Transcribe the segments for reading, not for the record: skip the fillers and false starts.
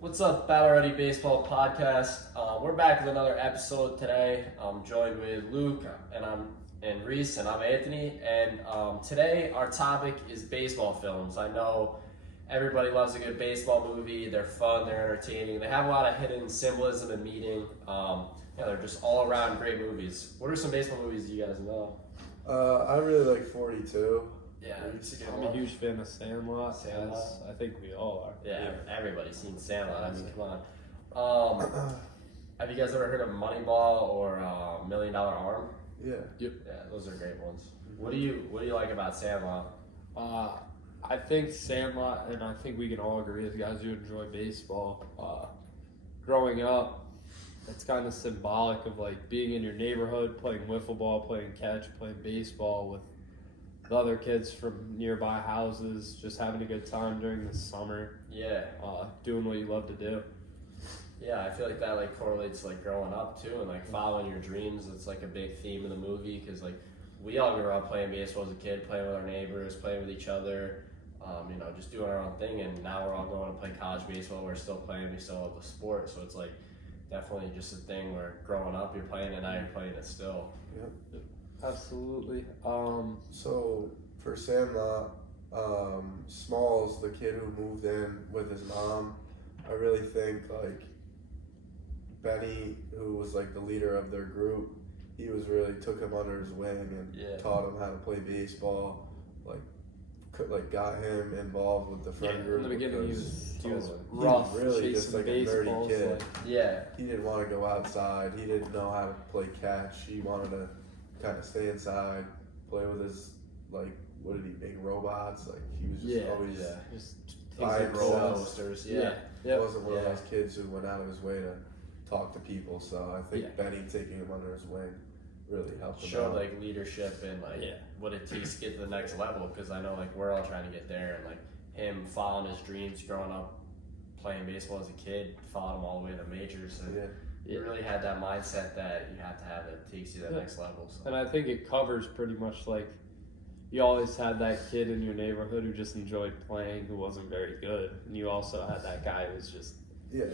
What's up, Battle Ready Baseball Podcast? We're back with another episode today. I'm joined with Luke and Reis, and I'm Anthony. And today our topic is baseball films. I know everybody loves a good baseball movie. They're fun, they're entertaining. They have a lot of hidden symbolism and meaning. They're just all around great movies. What are some baseball movies you guys know? I really like 42. Yeah, I'm a huge fan of Sandlot. Sandlot? As I think we all are. Yeah, everybody's seen Sandlot. I mean, come on. Have you guys ever heard of Moneyball or $1 Million Arm? Yeah. Yep. Yeah, those are great ones. What do you like about Sandlot? I think Sandlot, and I think we can all agree as guys who enjoy baseball. Growing up, it's kind of symbolic of like being in your neighborhood, playing wiffle ball, playing catch, playing baseball with the other kids from nearby houses, just having a good time during the summer. Yeah. Doing what you love to do. Yeah, I feel like that like correlates to like growing up too, and like following your dreams. It's like a big theme of the movie because like we all grew up playing baseball as a kid, playing with our neighbors, playing with each other, just doing our own thing. And now we're all going to play college baseball. We're still playing. We still love the sport. So it's like definitely just a thing where growing up you're playing it, now you're playing it still. Yep. Absolutely. So for Sandlot, Smalls, the kid who moved in with his mom, I really think like Benny, who was like the leader of their group, he was really took him under his wing and taught him how to play baseball. Got him involved with the friend group. In the beginning, he was rough, rough, really just like a nerdy kid. Like, Yeah. He didn't want to go outside. He didn't know how to play catch. He wanted to kind of stay inside, play with his what did he make robots? Like he was just always just by things like himself. roller coasters. Yeah. He wasn't one of those kids who went out of his way to talk to people. So I think Benny taking him under his wing really helped him Show out. like leadership and what it takes to get to the next level. Because I know like we're all trying to get there, and like him following his dreams, growing up playing baseball as a kid, followed him all the way to the majors. And you really had that mindset that you have to have that takes you to the next level. So. And I think it covers pretty much like you always had that kid in your neighborhood who just enjoyed playing, who wasn't very good, and you also had that guy who was just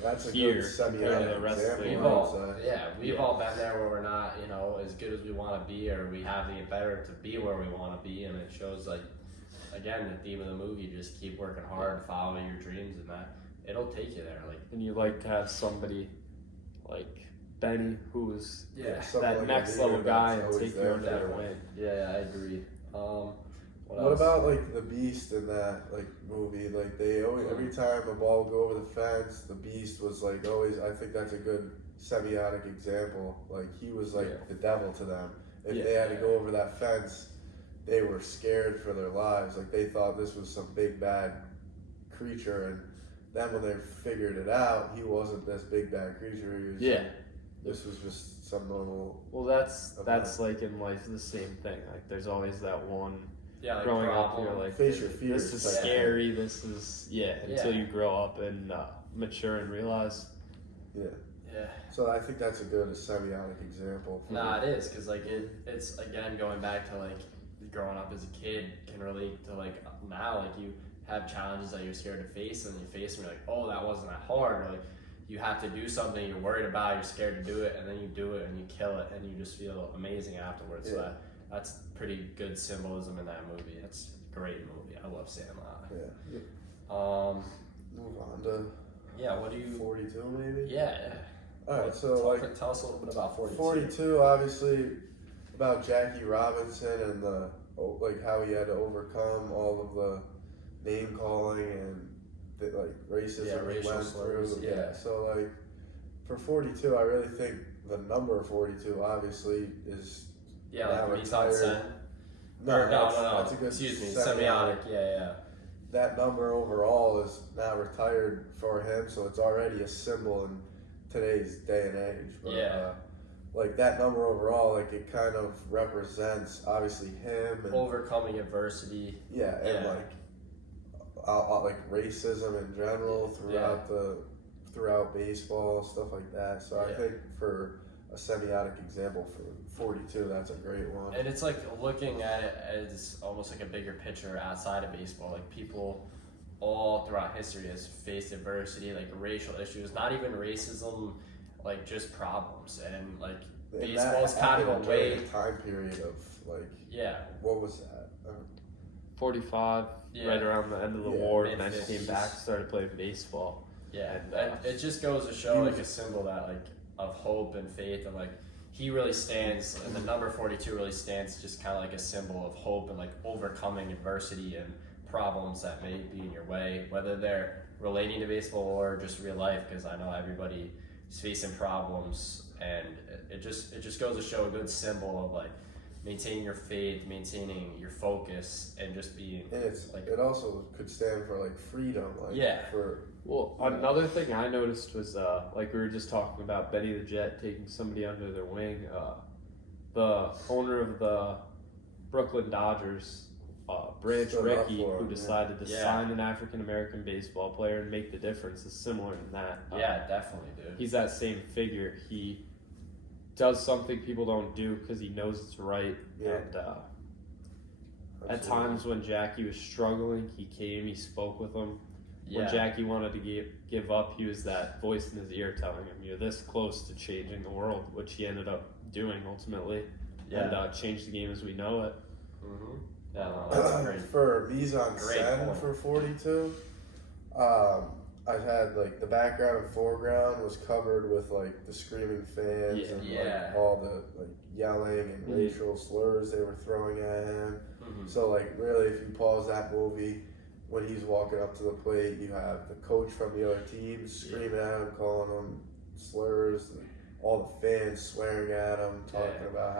that's a here good compared to the rest of the example. We've all been there where we're not, as good as we want to be, or we have to get better to be where we want to be, and it shows like, again, the theme of the movie, just keep working hard, follow your dreams, and that it'll take you there. Like, and you like to have somebody like Benny who was that like next level guy and take you under their wing. Yeah, I agree. What about like the Beast in that like movie? Like they always, every time a ball would go over the fence, the Beast was like always. I think that's a good semiotic example. Like he was like the devil to them. If they had to go over that fence, they were scared for their lives. Like they thought this was some big bad creature, and then when they figured it out, he wasn't this big bad creature. He was this was just some normal. Well, that's like in life the same thing. Like there's always that one. Like growing up, you're like, face your fears. This is scary. This is until you grow up and mature and realize. Yeah. So I think that's a good semiotic example. It is because like it's again going back to like growing up as a kid can relate to like now like you have challenges that you're scared to face, and you face them, you're like, oh, that wasn't that hard. Or like you have to do something you're worried about, you're scared to do it, and then you do it and you kill it, and you just feel amazing afterwards. So that's pretty good symbolism in that movie. It's a great movie. I love Sandlot. Move on to what do you 42 maybe? All right, so tell us a little bit about 42. 42, obviously, about Jackie Robinson and how he had to overcome all of the name calling and racism he went through. So like for 42, I really think the number 42 obviously is like the Nissan. No, that's a good. Excuse me, semiotic. That number overall is now retired for him, so it's already a symbol in today's day and age. But, like that number overall, like it kind of represents obviously him and overcoming adversity. And like racism in general throughout baseball, stuff like that. So I think for a semiotic example for 42, that's a great one. And it's like looking at it as almost like a bigger picture outside of baseball. Like people all throughout history has faced adversity, like racial issues, not even racism, like just problems. And like baseball's kind of a way time period of like what was that? 45, right around the end of the war, and then came back, started playing baseball. Yeah, and it just goes to show like a symbol that like of hope and faith, and like he really stands, and the number 42 really stands just kind of like a symbol of hope and like overcoming adversity and problems that may be in your way, whether they're relating to baseball or just real life, because I know everybody is facing problems, and it just goes to show a good symbol of like maintaining your faith, maintaining your focus, and just being. And it's like it also could stand for like freedom, like Well, another thing I noticed was like we were just talking about Benny the Jet taking somebody under their wing. The owner of the Brooklyn Dodgers, Branch Rickey, who decided to sign an African American baseball player and make the difference, is similar in that. Yeah, definitely, dude. He's that same figure. He does something people don't do because he knows it's right. And at times when Jackie was struggling, he came, he spoke with him. When Jackie wanted to give up, he was that voice in his ear telling him, "You're this close to changing the world," which he ended up doing ultimately, and changed the game as we know it. Mm-hmm. Yeah, that's great. For mise en scène for 42, I had like the background and foreground was covered with like the screaming fans and like all the like yelling and racial slurs they were throwing at him. Mm-hmm. So like really, if you pause that movie, when he's walking up to the plate, you have the coach from the other team screaming at him, calling him slurs, and all the fans swearing at him, talking about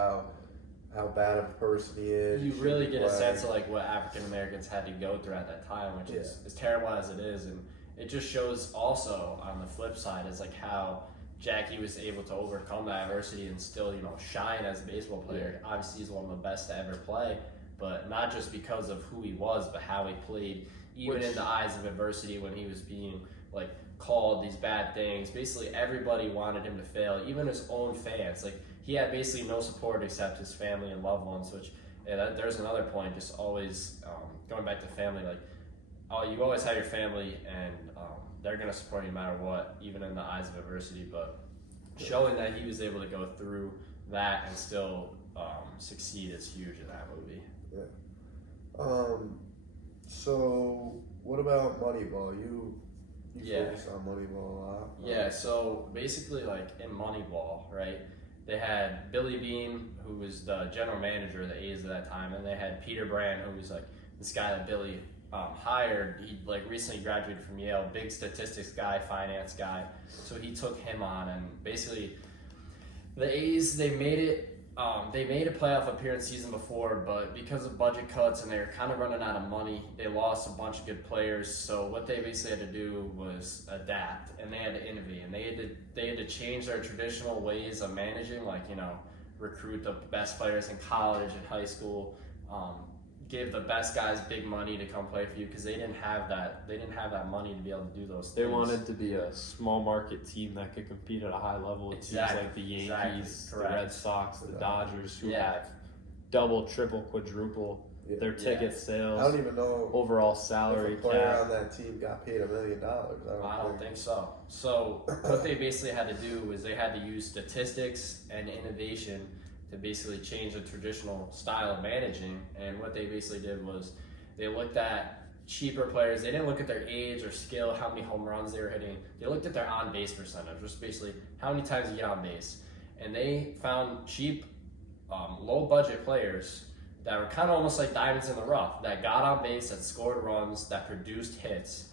how bad of a person he is. You really get a sense of like what African Americans had to go through at that time, which is as terrible as it is, and it just shows also on the flip side is like how Jackie was able to overcome that adversity and still, shine as a baseball player. Obviously, he's one of the best to ever play, but not just because of who he was, but how he played, even in the eyes of adversity when he was being like called these bad things. Basically, everybody wanted him to fail, even his own fans. Like he had basically no support except his family and loved ones. Which there's another point. Just always going back to family, like you always have your family, and they're gonna support you no matter what, even in the eyes of adversity. But showing that he was able to go through that and still succeed is huge in that movie. So what about Moneyball? You focus on Moneyball a lot. Yeah, so basically like in Moneyball, right, they had Billy Beane, who was the general manager of the A's at that time, and they had Peter Brand, who was like this guy that Billy hired. He like recently graduated from Yale, big statistics guy, finance guy, so he took him on, and basically the A's, they made a playoff appearance season before, but because of budget cuts and they were kind of running out of money, they lost a bunch of good players. So what they basically had to do was adapt, and they had to innovate, and they had to change their traditional ways of managing, like recruit the best players in college and high school, give the best guys big money to come play for you, because they didn't have that money to be able to do those things. They wanted to be a small market team that could compete at a high level with teams like the Yankees, the Red Sox, the Dodgers, who have double, triple, quadruple their ticket sales. I don't even know overall salary if a player on that team got paid $1 million. I don't think so. So what they basically had to do was they had to use statistics and innovation to basically change the traditional style of managing. And what they basically did was they looked at cheaper players. They didn't look at their age or skill, how many home runs they were hitting. They looked at their on-base percentage, which is basically how many times you get on base. And they found cheap, low-budget players that were kind of almost like diamonds in the rough, that got on base, that scored runs, that produced hits.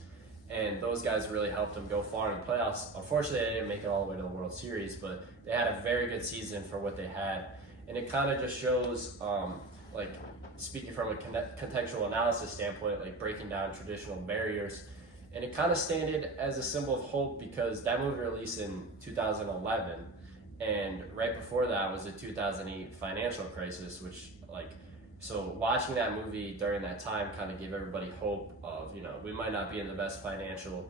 And those guys really helped them go far in the playoffs. Unfortunately, they didn't make it all the way to the World Series, but they had a very good season for what they had. And it kind of just shows, like speaking from a contextual analysis standpoint, like breaking down traditional barriers. And it kind of standed as a symbol of hope, because that movie released in 2011. And right before that was the 2008 financial crisis, which so watching that movie during that time kind of gave everybody hope of, we might not be in the best financial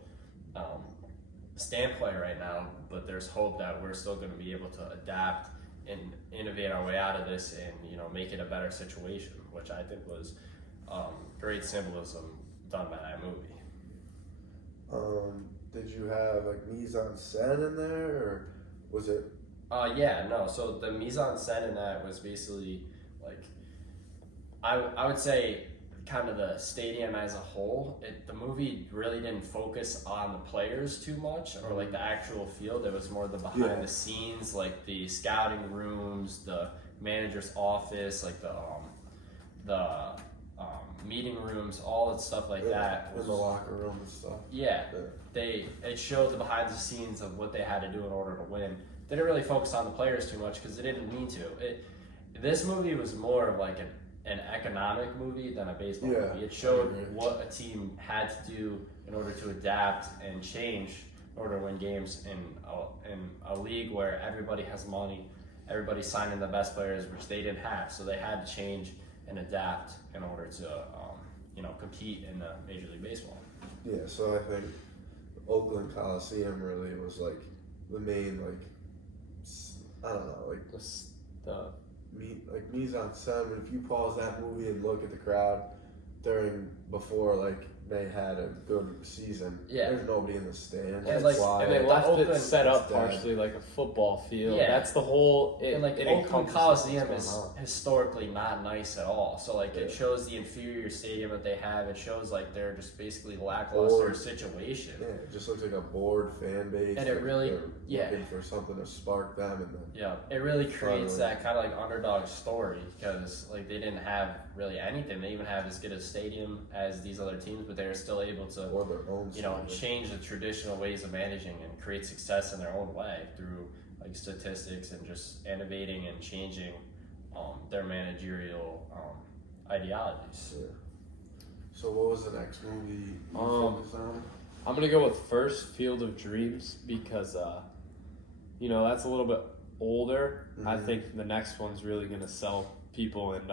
standpoint right now, but there's hope that we're still going to be able to adapt and innovate our way out of this and, make it a better situation, which I think was great symbolism done by that movie. did you have like mise en scène in there, or was it? Yeah, no. So the mise en scène in that was basically like, I would say, kind of the stadium as a whole. The movie really didn't focus on the players too much, or like the actual field. It was more the behind the scenes, like the scouting rooms, the manager's office, like the meeting rooms, all that stuff like that. In the locker room and stuff. Yeah, it showed the behind the scenes of what they had to do in order to win. They didn't really focus on the players too much because they didn't need to. This movie was more of like an economic movie than a baseball movie. It showed what a team had to do in order to adapt and change in order to win games in a league where everybody has money, everybody's signing the best players, which they didn't have. So they had to change and adapt in order to compete in the Major League Baseball. Yeah, so I think Oakland Coliseum really was like the main, like, I don't know, like mise en scène. If you pause that movie and look at the crowd before like they had a good season, there's nobody in the stands. And they left it set up partially like a football field. Yeah. That's the whole. Oakland Coliseum is historically not nice at all. So it shows the inferior stadium that they have. It shows like they're just basically lackluster situation. Yeah, it just looks like a bored fan base. And it really, looking for something to spark them. It really creates that kind of like underdog story because like they didn't have really anything. They even have as good a stadium as these other teams, but they're still able to, change the traditional ways of managing and create success in their own way through like statistics and just innovating and changing their managerial ideologies. Yeah. So what was the next movie you focused on? I'm gonna go with first Field of Dreams because that's a little bit older. Mm-hmm. I think the next one's really gonna sell people, and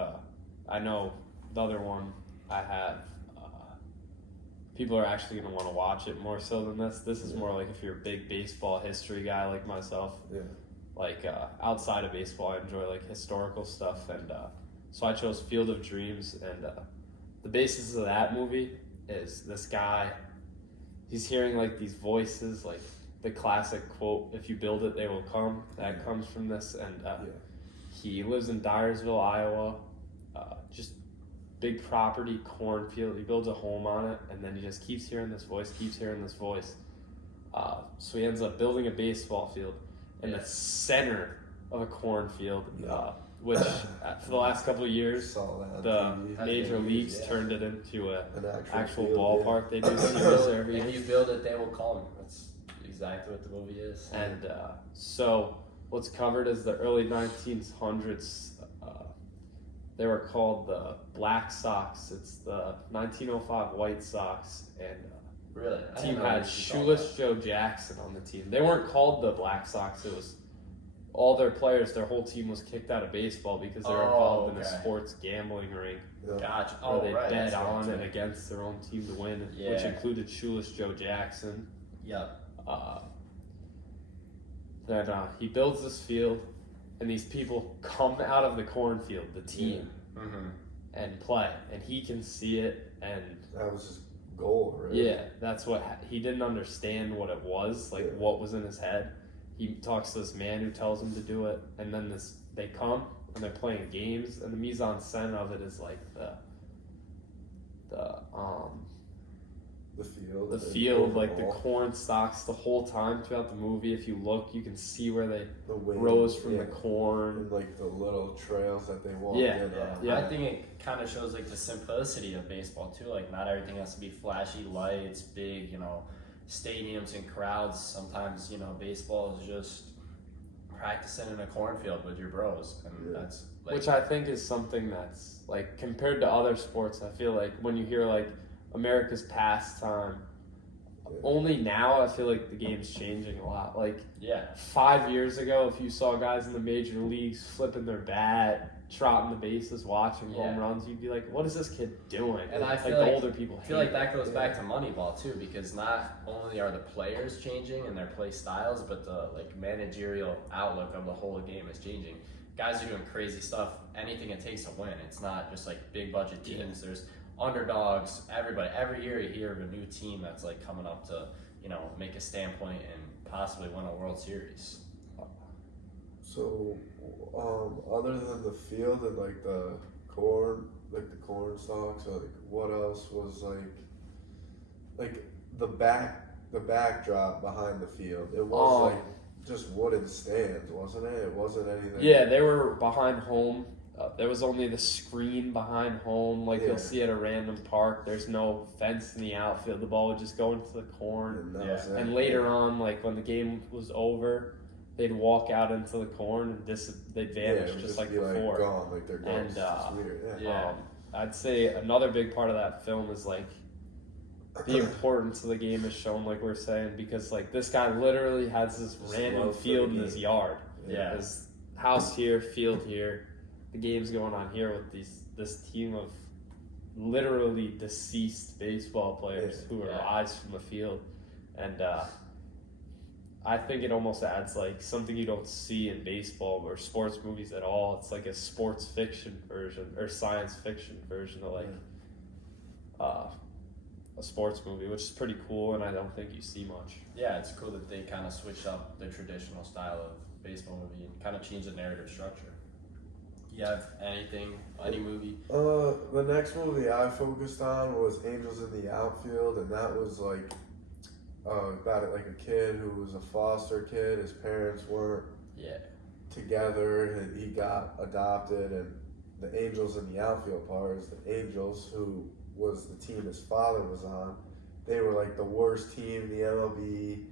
I know the other one I have. People are actually going to want to watch it more so than this. This is more like if you're a big baseball history guy like myself. Yeah. Like outside of baseball, I enjoy like historical stuff, and so I chose Field of Dreams. And the basis of that movie is this guy. He's hearing like these voices, like the classic quote, "If you build it, they will come." That comes from this, and he lives in Dyersville, Iowa. Just big property, cornfield. He builds a home on it, and then he just keeps hearing this voice. So he ends up building a baseball field in the center of a cornfield, which for the last couple of years, the major leagues turned it into an actual ballpark. They do series every year. If you build it, they will come. That's exactly what the movie is. And so what's covered is the early 1900s. They were called the Black Sox. It's the 1905 White Sox, and really, the team had Shoeless Joe Jackson on the team. They weren't called the Black Sox. It was all their players. Their whole team was kicked out of baseball because they were involved in a sports gambling ring. Gotcha. Where they bet on and against their own team to win, which included Shoeless Joe Jackson. Yep. Then he builds this field. And these people come out of the cornfield, the team, and play. And he can see it. And that was his goal, right? Yeah, that's what he didn't understand what it was, like what was in his head. He talks to this man who tells him to do it. And then they come and they're playing games. And the mise en scène of it is like the field, like the corn stalks the whole time throughout the movie. If you look, you can see where they rose from the corn. And like the little trails that they walked in. I think it kind of shows like the simplicity of baseball too. Like not everything has to be flashy lights, big, stadiums and crowds. Sometimes, baseball is just practicing in a cornfield with your bros. And that's like, which I think is something that's like compared to other sports, I feel like when you hear like America's pastime. Only now I feel like the game's changing a lot. Like 5 years ago, if you saw guys in the major leagues flipping their bat, trotting the bases, watching home runs, you'd be like, "What is this kid doing?" And I feel like like the older people. I feel like that goes back to Moneyball too, because not only are the players changing and their play styles, but the managerial outlook of the whole game is changing. Guys are doing crazy stuff. Anything it takes to win. It's not just like big budget teams. There's underdogs, everybody. Every year you hear of a new team that's like coming up to, make a standpoint and possibly win a World Series. So, other than the field and like the corn stalks, like what else was like the backdrop behind the field? It was like just wooden stands, wasn't it? It wasn't anything. Yeah, they were behind home. There was only the screen behind home, like you'll see at a random park. There's no fence in the outfield. The ball would just go into the corn. And later on, like when the game was over, they'd walk out into the corn and they'd vanish just like before. Like gone, like they're ghosts. And it's weird. I'd say another big part of that film is like the importance of the game is shown, like we're saying, because like this guy literally has this random field in his yard. Yeah. His house here, field here. The game's going on here with this team of literally deceased baseball players who arise from the field, and I think it almost adds like something you don't see in baseball or sports movies at all. It's like a sports fiction version or science fiction version of like a sports movie, which is pretty cool, and I don't think you see much. Yeah, it's cool that they kind of switched up the traditional style of baseball movie and kind of changed the narrative structure. You have any movie? The next movie I focused on was Angels in the Outfield, and that was like about it, like a kid who was a foster kid. His parents weren't together, and he got adopted. And the Angels in the Outfield part is the Angels, who was the team his father was on. They were like the worst team in the MLB.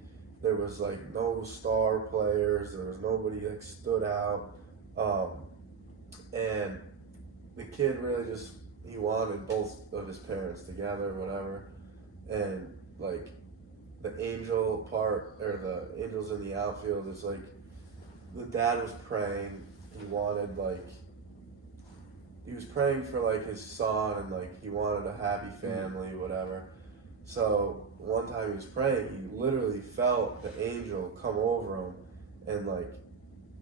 There was like no star players. There was nobody that stood out. And the kid really he wanted both of his parents together, whatever. And like the angel part, or the Angels in the Outfield, is like the dad was praying. He was praying for like his son, and like he wanted a happy family, whatever. So one time he was praying, he literally felt the angel come over him and like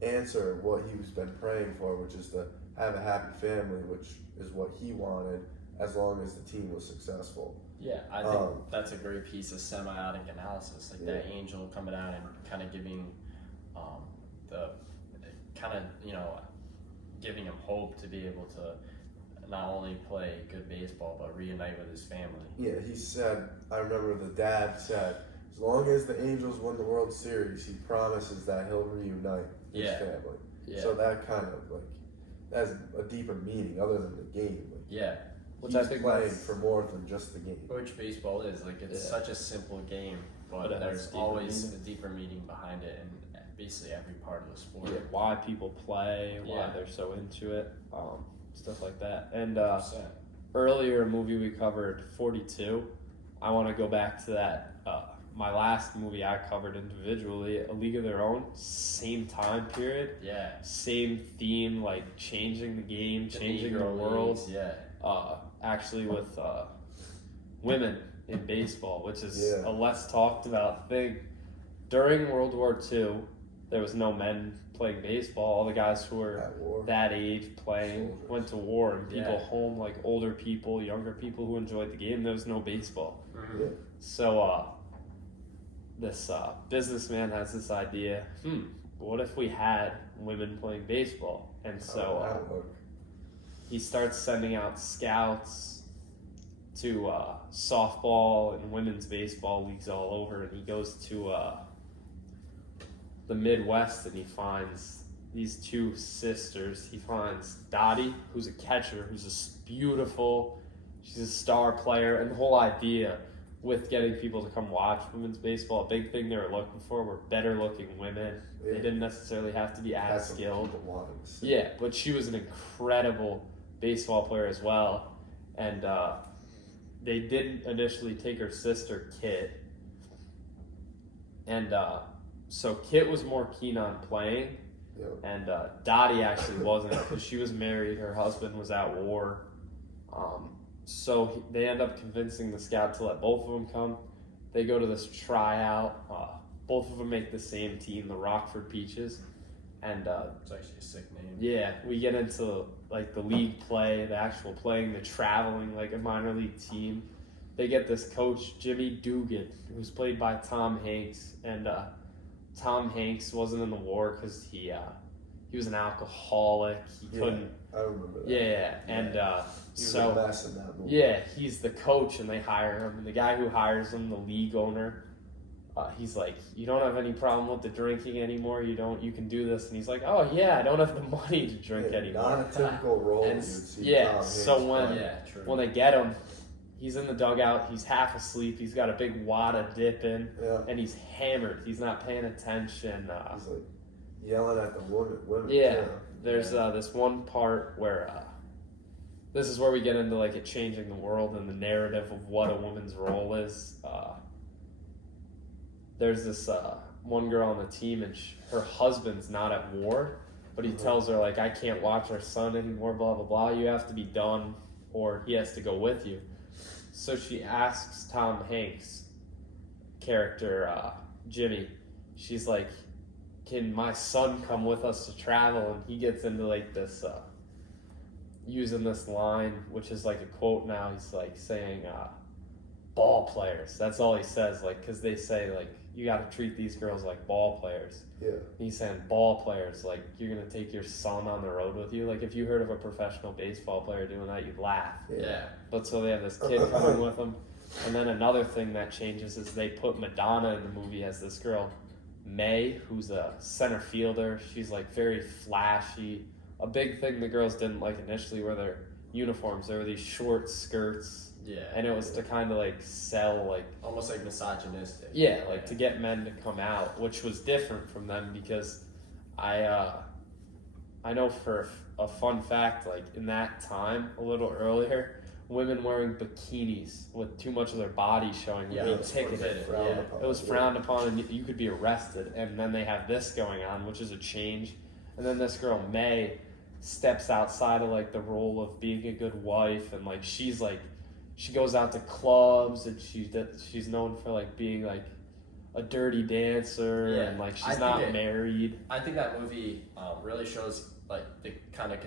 answer what he was been praying for, which is to have a happy family, which is what he wanted, as long as the team was successful. Yeah, I think that's a great piece of semiotic analysis, like that angel coming out and kind of giving giving him hope to be able to not only play good baseball but reunite with his family. Yeah, he said, I remember the dad said, as long as the Angels win the World Series, he promises that he'll reunite his family. Yeah. So that kind of like has a deeper meaning other than the game. Like, which I think playing for more than just the game. Which baseball is like, it's such a simple game, but there's always a deeper meaning behind it in basically every part of the sport. Yeah, why people play, why they're so into it, stuff like that. And earlier, a movie we covered, 42. I want to go back to that. My last movie I covered individually, A League of Their Own, same time period. Yeah. Same theme, like changing the game, changing the world. Actually with women in baseball, which is a less talked about thing. During World War II, there was no men playing baseball. All the guys who were that age playing went to war, and people home, like older people, younger people who enjoyed the game, there was no baseball. Mm-hmm. So this businessman has this idea, what if we had women playing baseball? And so he starts sending out scouts to softball and women's baseball leagues all over, and he goes to the Midwest, and he finds these two sisters. He finds Dottie, who's a catcher, who's a beautiful, she's a star player, and the whole idea with getting people to come watch women's baseball, a big thing they were looking for were better looking women. They didn't necessarily have to be as skilled. Yeah, but she was an incredible baseball player as well. And they didn't initially take her sister, Kit. And so Kit was more keen on playing, and Dottie actually wasn't, because she was married, her husband was at war. So they end up convincing the scout to let both of them come. They go to this tryout. Both of them make the same team, the Rockford Peaches. And it's actually a sick name. Yeah, we get into like the league play, the actual playing, the traveling, like a minor league team. they get this coach, Jimmy Dugan, who's played by Tom Hanks. And Tom Hanks wasn't in the war because he was an alcoholic. He couldn't. I remember that. Yeah, and he was so a mess in that movie. yeah, he's the coach, and they hire him. And the guy who hires him, the league owner, he's like, "You don't have any problem with the drinking anymore. You can do this." And he's like, "Oh yeah, I don't have the money to drink anymore." Not a typical role And you'd see. yeah, Tom Hanks so play. when they get him, he's in the dugout. He's half asleep. He's got a big wad of dip in, and he's hammered. He's not paying attention. He's like yelling at the women. Yeah, there's this one part where this is where we get into like it changing the world and the narrative of what a woman's role is. There's this one girl on the team, and her husband's not at war, but he tells her like, "I can't watch our son anymore. Blah blah blah. You have to be done, or he has to go with you." So she asks Tom Hanks' character, Jimmy. She's like, "Can my son come with us to travel?" And he gets into like this, using this line, which is like a quote now. He's like saying, "Ball players." That's all he says, like, because they say like you got to treat these girls like ball players. Yeah. He's saying ball players, like you're gonna take your son on the road with you. Like if you heard of a professional baseball player doing that, you'd laugh. Yeah. But so they have this kid coming with them, and then another thing that changes is they put Madonna in the movie as this girl, May, who's a center fielder. She's like very flashy. A big thing the girls didn't like initially were their uniforms. There were these short skirts. Yeah. And it was to kind of like sell like almost like misogynistic. Yeah, like to get men to come out, which was different from them because I know for a fun fact, like in that time, a little earlier, women wearing bikinis with too much of their body showing would be ticketed. It was frowned upon, and you could be arrested. And then they have this going on, which is a change. And then this girl May steps outside of like the role of being a good wife, and like she goes out to clubs, and she's known for like being like a dirty dancer, and like she's not married. I think that movie really shows like the kind of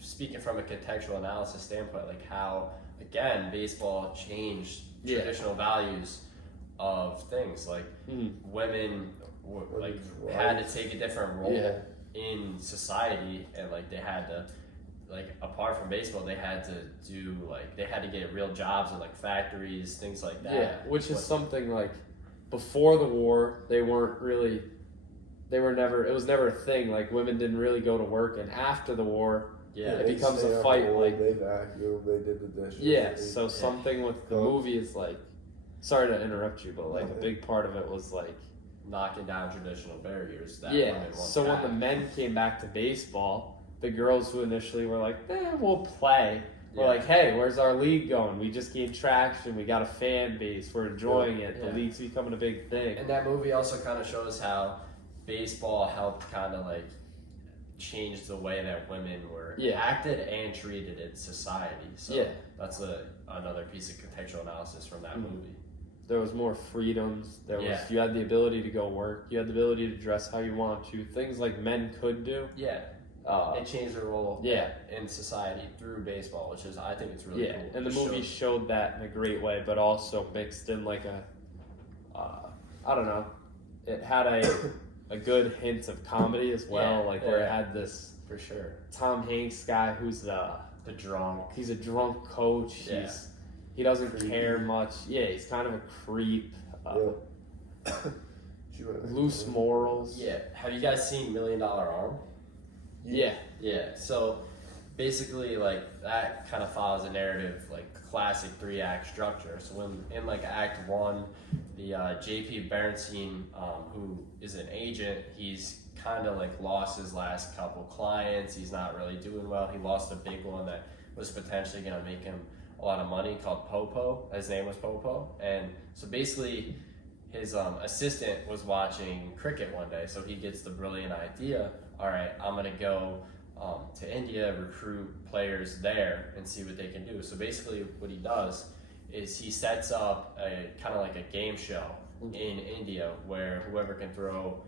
speaking from a contextual analysis standpoint, like how again baseball changed traditional values of things. Like women like had to take a different role in society, and like they had to. Like apart from baseball, they had to get real jobs in like factories, things like that. Yeah, which is something like before the war, it was never a thing. Like women didn't really go to work, and after the war, it becomes a fight. Like they vacuumed, they did the dishes. Yeah, so something with the movie is like, sorry to interrupt you, but like a big part of it was like knocking down traditional barriers. That so when the men came back to baseball, the girls who initially were like, we'll play. We're like, hey, where's our league going? We just gained traction. We got a fan base. We're enjoying it. The league's becoming a big thing. And that movie also kind of shows how baseball helped kind of like change the way that women were acted and treated in society. So that's another piece of contextual analysis from that movie. There was more freedoms. You had the ability to go work. You had the ability to dress how you want to. Things like men could do. Yeah. It changed their role in society through baseball, which is, I think it's really cool. And the movie showed that in a great way, but also mixed in like I don't know, it had a good hint of comedy as well, where it had this, for sure, Tom Hanks guy who's the drunk. He's a drunk coach. He doesn't care much. Yeah, he's kind of a creep. Loose morals. Yeah. Have you guys seen $1 Million Arm? Yeah. So basically, like that kind of follows a narrative, like classic 3-act structure. So when in like Act 1, the JP Berenstein, who is an agent, he's kind of like lost his last couple clients. He's not really doing well. He lost a big one that was potentially going to make him a lot of money, called Popo. His name was Popo, and so basically his assistant was watching cricket one day, so he gets the brilliant idea, all right, I'm gonna go to India, recruit players there and see what they can do. So basically what he does is he sets up a kind of like a game show in India where whoever can throw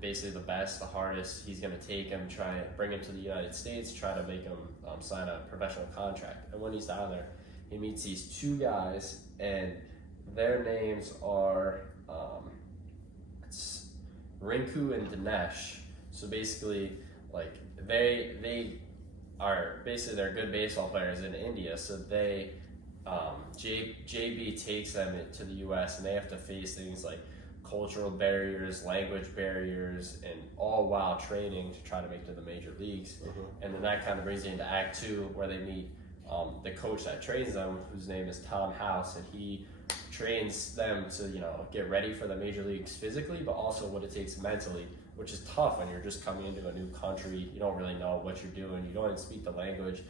basically the best, the hardest, he's going to take him, try to bring him to the United States, try to make him sign a professional contract. And when he's down there, he meets these two guys, and their names are it's Rinku and Dinesh. So basically, like they are basically they're good baseball players in India. So they JB takes them to the U.S. and they have to face things like cultural barriers, language barriers, and all while training to try to make it to the major leagues. And then that kind of brings you into Act 2, where they meet the coach that trains them, whose name is Tom House, and he trains them to get ready for the major leagues physically, but also what it takes mentally, which is tough when you're just coming into a new country. You don't really know what you're doing. You don't even speak the language.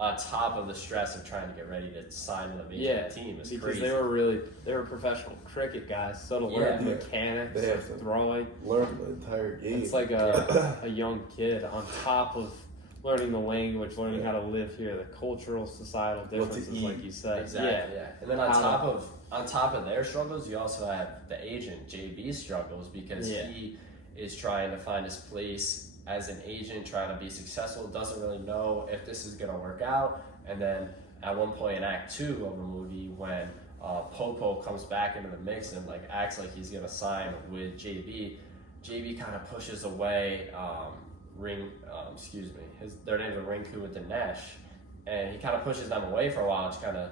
On top of the stress of trying to get ready to sign with a major league team is because crazy. they were professional cricket guys, so to learn the mechanics, they have to throwing, learn the entire game. It's like a young kid on top of learning the language, learning how to live here, the cultural, societal differences, like you said. Exactly. Yeah. And then on top of their struggles, you also have the agent JB's struggles, because he is trying to find his place as an agent, trying to be successful, doesn't really know if this is going to work out. And then at one point in Act 2 of the movie, when Popo comes back into the mix and like acts like he's going to sign with JB kind of pushes away their names are Rinku and Dinesh, and he kind of pushes them away for a while, which kind of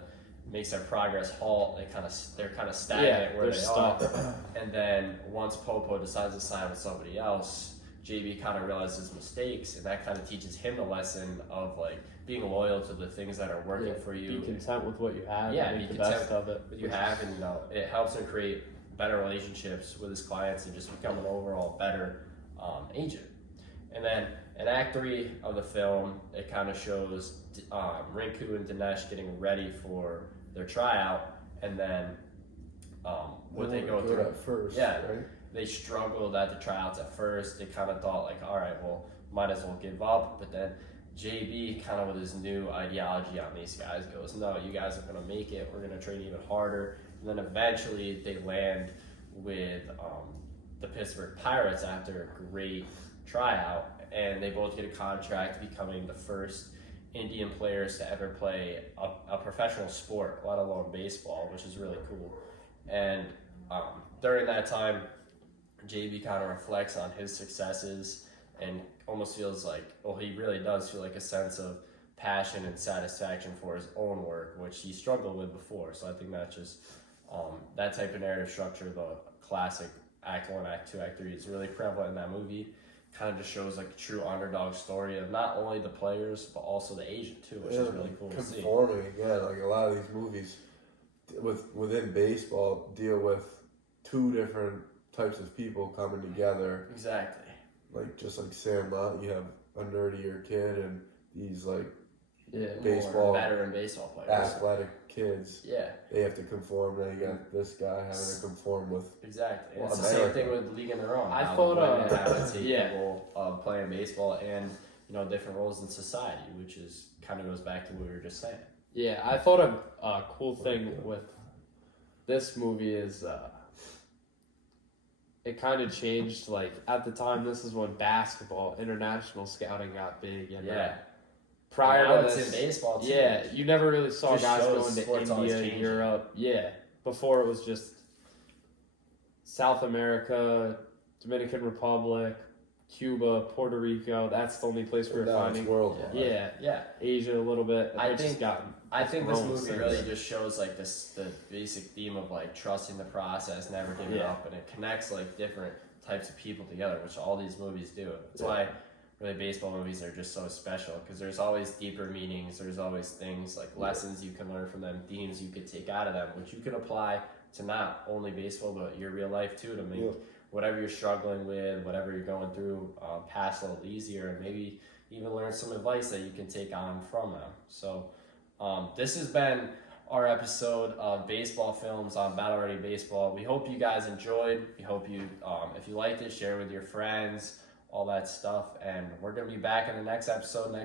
makes their progress halt. They're kind of stagnant where they are. And then once Popo decides to sign with somebody else, JB kind of realizes his mistakes, and that kind of teaches him the lesson of like being loyal to the things that are working for you. Be content with what you have. Yeah, and be make the content best of it. with what you have, and it helps him create better relationships with his clients and just become an overall better agent. And then in Act 3 of the film, it kind of shows Rinku and Dinesh getting ready for their tryout, and then what they go through at first. Right? They struggled at the tryouts at first. They kind of thought like, all right, well, might as well give up. But then JB, kind of with his new ideology on these guys, goes, no, you guys are going to make it. We're going to train even harder. And then eventually they land with the Pittsburgh Pirates after a great tryout, and they both get a contract, becoming the first Indian players to ever play a professional sport, let alone baseball, which is really cool. And during that time, JB kind of reflects on his successes and almost feels like, well, he really does feel like a sense of passion and satisfaction for his own work, which he struggled with before. So I think that's just that type of narrative structure, the classic Act 1, Act 2, Act 3, is really prevalent in that movie. Kind of just shows like a true underdog story of not only the players but also the agent too, which is really cool to see. Conforming, like a lot of these movies within baseball deal with two different types of people coming together. Exactly. Like just like Sandlot, you have a nerdier kid and these like baseball veteran baseball players, athletic kids. Yeah, they have to conform. Now you got this guy having to conform with exactly. It's the same thing with League in Their Own. I thought people playing baseball and different roles in society, which is kind of goes back to what we were just saying. Yeah, I thought a cool thing with this movie is it kind of changed. Like at the time, this is when basketball international scouting got big, and prior to this, in baseball too. Yeah, you never really saw just guys going to India, Europe. Yeah, before it was just South America, Dominican Republic, Cuba, Puerto Rico. That's the only place we were finding. Worldwide. Yeah, Asia a little bit. I think this movie really just shows like the basic theme of like trusting the process, never giving up, and it connects like different types of people together, which all these movies do. That's why really baseball movies are just so special, because there's always deeper meanings. There's always things like lessons you can learn from them, themes you could take out of them, which you can apply to not only baseball but your real life too, to make whatever you're struggling with, whatever you're going through, pass a little easier, and maybe even learn some advice that you can take on from them. So this has been our episode of Baseball Films on Battle Ready Baseball. We hope you guys enjoyed. We hope you, if you liked it, share with your friends, all that stuff. And we're going to be back in the next episode next